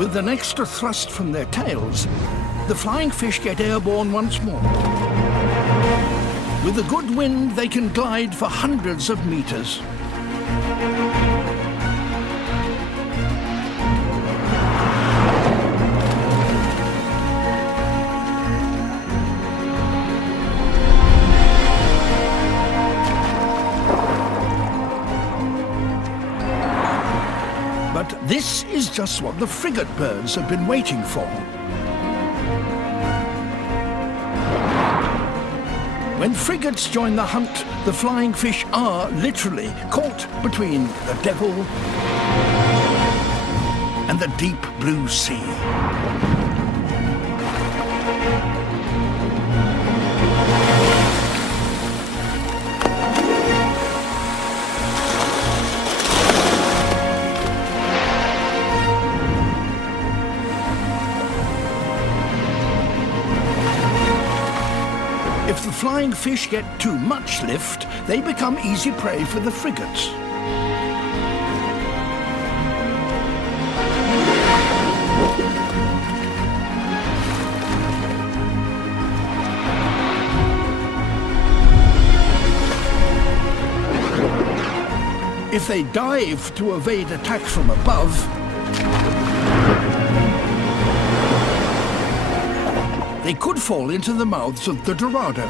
With an extra thrust from their tails, the flying fish get airborne once more. With a good wind, they can glide for hundreds of meters. But this is just what the frigate birds have been waiting for. When frigates join the hunt, the flying fish are literally caught between the devil and the deep blue sea. If the flying fish get too much lift, they become easy prey for the frigates. If they dive to evade attack from above, they could fall into the mouths of the Dorado.